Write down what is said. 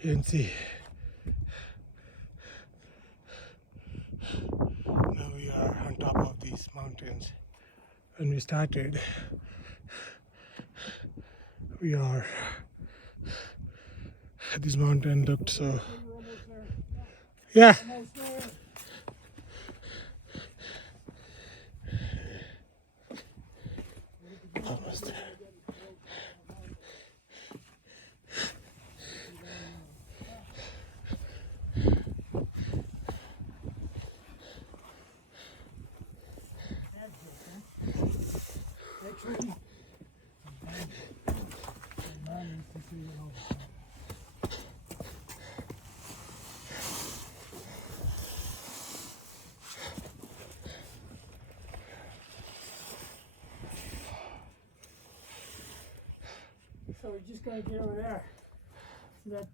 You can see. Now we are on top of these mountains. When we started, we are. This mountain looked so. Yeah. Almost there. So we just gotta get over there. So that